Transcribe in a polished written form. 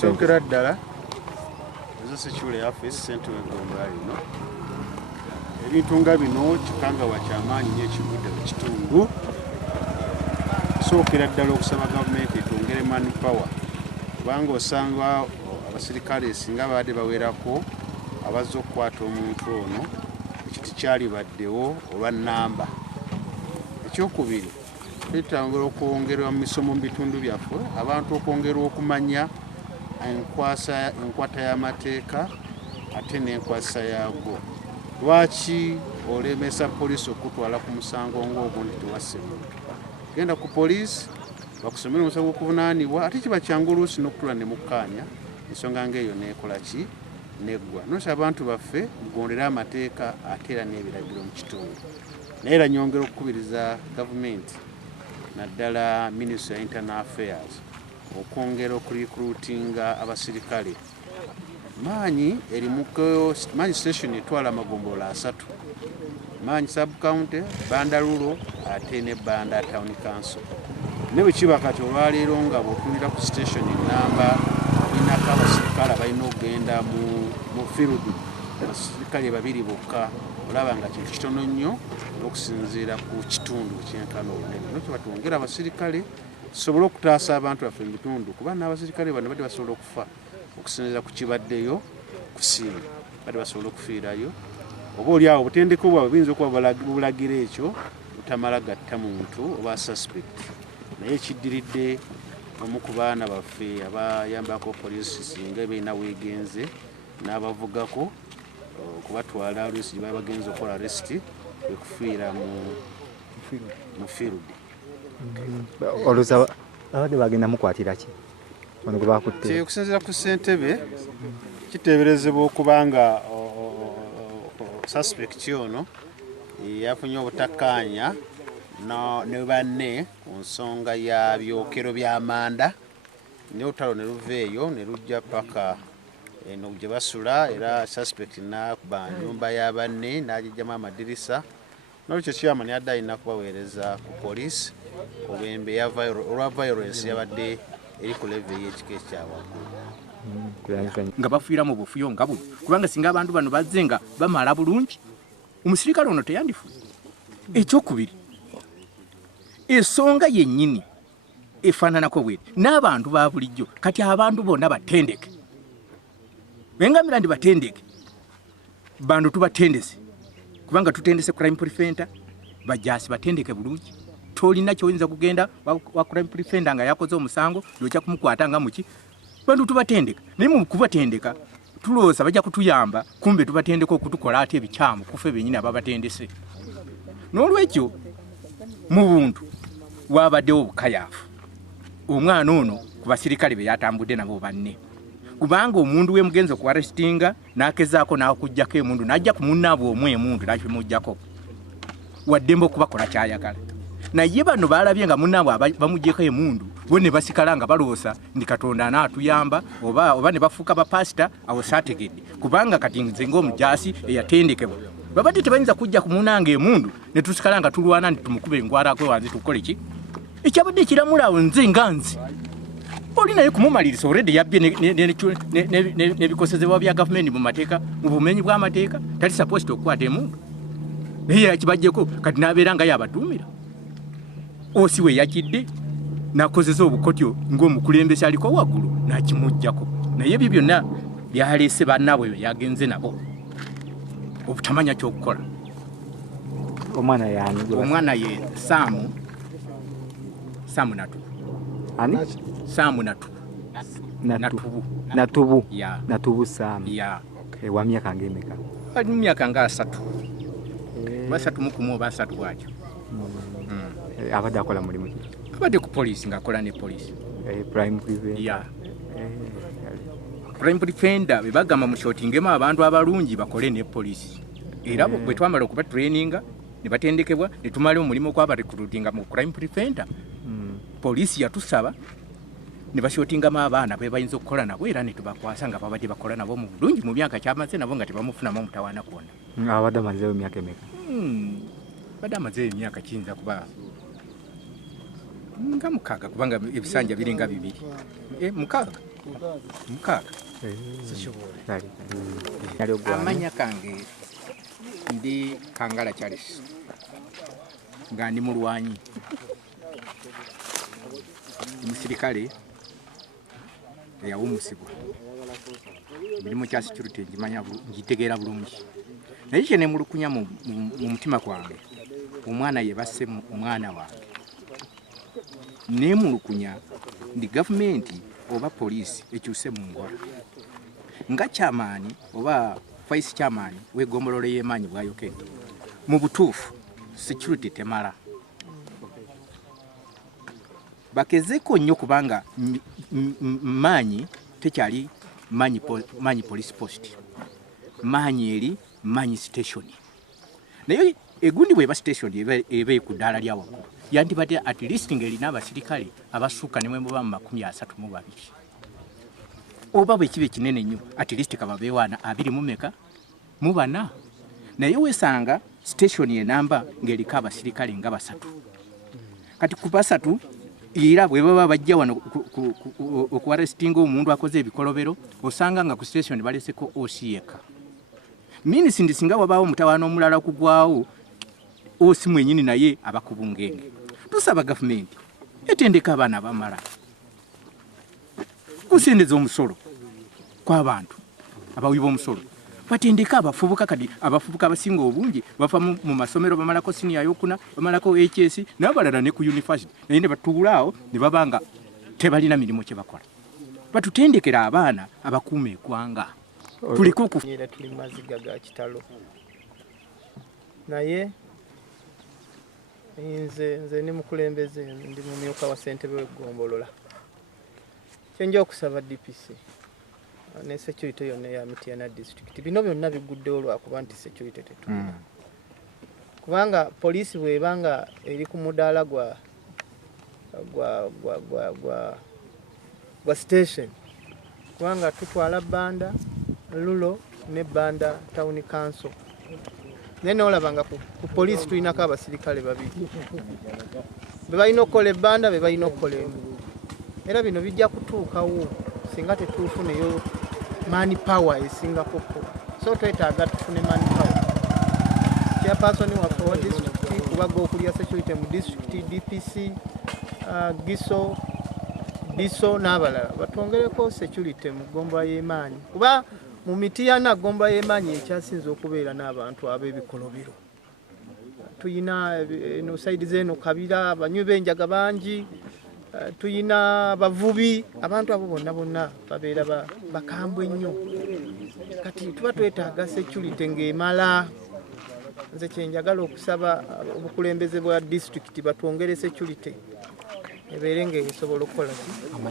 Sookera ddala ezo sekyula yaffe ssente wegomba lino ebintu nga bino kikangawa kyamaanyi nnyo ekigudde mu kitundu. Sookera ddala okusaba gavumenti etwongere manpower kubanga osanga abasirikale singa baadde bawerako abazze okukwata omuntu ono ekyo tikyali baddewo olwa nnamba. Ekyokubiri twetambula okwongerwa mu misomo mu bitundu byaffe abantu okwongerwa okumanya enkwata y'amateeka ate n'enkwasa yaago. Lwaki olemesa poliisi okutwala ku musango ng'ogwo nti tewasse muntu? Genda ku poliisi bakusomera omusango gw'okuvunaanibwa ate kiba kyangu oluusi n'okutula ne mukkaanya ensonga ng'eyo neekola ki neggwa. Nosa abantu baffe mugondere amateeka ate era n'ebiragiro mu kitundu. Naye era nyongera okukubiriza gavumenti naddala Ministry of Internal Affairs okwongera okurecruitinga abasirikale. Maanyi station etwala amagombolola 3. Maanyi sub-county, Banda Rural ate ne Banda Town Council. Ne bwe kiba kati olwaleero nga bw'otunira ku station ennamba inako abasirikale balina okugenda mu field abasirikale 2 bokka olaba nga kintu kitono nnyo okusinziira ku kitundu kyenkana obunene. Nokyo batwongera abasirikale tusobole okutaasa abantu baffe mu bitundu kuba n'abasirikale bano badde basobola okufa okusinziira ku kibaddeyo ku ssimu badde basobola okufiirayo. Oba oli awo obutendeko bwabwe buyinza okuba bulagira ekyo butamala gatta muntu oba suspect. Naye kiddiridde omu ku baana baffe abayambako poliisi singa beerina weegenze n'abavugako kubatwala oluusi gye baba bagenza okukola arrest ekufiira mu field. Oluzaba abadde bagenda mukwatira ki ono gwe bakutte? Okusinziira ku ssentebe kiteeberezebwa okuba nga suspect ono yafunye obutakkaanya ne banne ku nsonga ya byokero by'amanda ne olutalo ne luva eyo ne lujja paka eno gye basula era suspect n'akuba nnyumba ya banne n'agijjamu amadirisa. Nolwekyo chairman yadde alina kubaweereza ku poliisi olw'embeeya olwa violence yabadde eri ku level y'ekika ekyawaggulu. Nga bafiira mu bufuyo nga buli kubanga singa abantu bano bazze nga bamala bulungi omusirikale ono teyandifu. Ekyokubiri ensonga yennyini efaananako bweti n'abantu ba bulijjo kati abantu bonna batendeke bengamira ndi batendeke bantu tubatendese kubanga tutendese crime preventer bajasi batendeke bulungi. Tolina kyoyinza kugenda wa crime preventer nga yakoze omusango lyocha kumukwata nga muki bantu tubatendeka naye mu kubatendeka tulooza bajja kutuyamba kumbe tubatendeka okutukola ate ebikyamu kufe benyina babatendese. N'olwekyo mu buntu wabaddewo obukayaafu omwana ono ku basirikale be yatambudde nabo banne kubanga omundu we mugenzi okuarrestinga n'akezaako n'okuggyako emundu n'ajja ku munnaabwe omwe emundu n'akimuggyako waddembe okubakola kyayagala. Naye bano baalabye nga munnaabwe bamuggyeko emundu bo ne basikala nga baloosa ndi Katonda anaatuyamba oba ne bafuuka bapasita awo saategedde kubanga kati nze ng'omujaasi eyatendekebwa babadde tebayinza kujja ku munnange emundu ne tusikala nga tulwana nti tumukube engwarakwe wanze tukole ki ekyabadde ekiramulaawo nze nga nze oli naye kumumaliriza already yabbye n'ebikosezebwa bya gavumenti mu mateeka mu bumenyi bw'amateeka tali supposed okukwata emundu naye yakibajjeko kati n'abeera nga yabatuumira osi we yakidde n'akozesa obukotyo ng'omukulembeze aliko waggulu n'akimuggyako. Naye ebyo byonna byaleese bannaabwe yagenze nabo obutamanya ky'okukola. Omwana yani omwana ye Samu Natubu. Ani? Samu Natubu. Ya. Natubu Samu. Ya. Wa myaka ng'emeka? Ali mu myaka nga 3. Basatu mu kumu oba 3 bwatyo. Abadde akola mulimu ki? Abadde ku poliisi ng'akola ne poliisi. Prime preventer. Ya. Prime preventer be bagamba mu shootingemu abantu abalungi bakole ne poliisi. Era bwe twamala okuba traininga ne batendekebwa ne tumala omulimu kwaba recruitinga mu crime preventer. Poliisi yatusaba ne bashootingamu abaana be bayinza okukola nabo era ne tubakwasa nga babadde bakola nabo mu bulungi mu myaka kyamaze nabo nga tebamufunamu omutawaana kwonna. Abadde amazeewo emyaka emeka? Badde amazeewo emyaka kiyinza kuba nga 6 kubanga ebisanja biringa 2. 6 mukaaga amanya kange ndi Kangala Charles nga ndi mulwanyi musirikale yawumusibwa emirimu kya security ngitegeera bulungi naye kye ne mulukunya mu mutima gwange omwana yebasse omwana wange nemulukunya ndi gavumenti oba poliisi ekyuse mu ngola nga kyamaani oba vice chairman w'eggombolola y'emaanyi bw'ayokedde mu butuufu security temala bakezeko nnyo kubanga maanyi tekyali maanyi police post maanyi eri maanyi station naye egundi bweba station ebe ku ddaala lya waggulu yandibadde at least ng'erina abasirikale abasukka ne bwe mu 32 oba bwe kibe kinene nnyo at least kababeewaana 24 mu bana naye wesanga station enamba ng'eriko abasirikale nga 3 kati ku 3 era bwe baba bajja wano okuarestinga omuntu akoze ebikolobero osanga nga ku station baleseko osiyeka minisi ndisinga wabaawo mutawaana omulala kugwawo osi mwenyini naye abakubungenge tusaba gavumenti etendeka abaana bamala kusendeza omusolo kw'abantu abawiba omusolo batendeka abafubuka kadi abafubuka abasinga obungi bafa mu masomero bamalako senior yokuna bamalako HS n'abalala ne ku university naye ne batuulaawo ne babanga tebalina mirimu kye bakola batutendekera abaana abakuuma eggwanga tuliko okunyera tuli maziga ga kitalo naye nze ni mukulembeze ndi mumyuka wa ssentebe w'eggombolola kyenja okusaba DPC ne security yonna ya Mityana district bino byonna biguddewo lwakuba nti security tetulina kubanga poliisi bwebanga eri ku mudaala gwa station kubanga tutwala banda lulo ne banda town council nene olabanga ku poliisi tulinako abasirikale babiri bebalina okukola ebbanda bebalina okukola emu era bino bijja kutuukawo singa tetufuneyo money power esingako so twetaaga tufune money power chairperson waffe wa district kubaga okulya security mu district DPC Giso n'abalala batwongereko security mu gomba y'emaanyi kuba mu Mityana gomba y'emaanyi ekyasinze okubeera n'abantu ab'ebikolobero tuyina eno side zeno Kabira banywi b'enjaga bangi tuyina bavubi abantu abo bonna babeera bakambwe nnyo kati tuba twetaaga security ng'emala nze kyenjagala okusaba obukulembeze bwa district batwongere security ebeere ng'esobola okukola tuyamba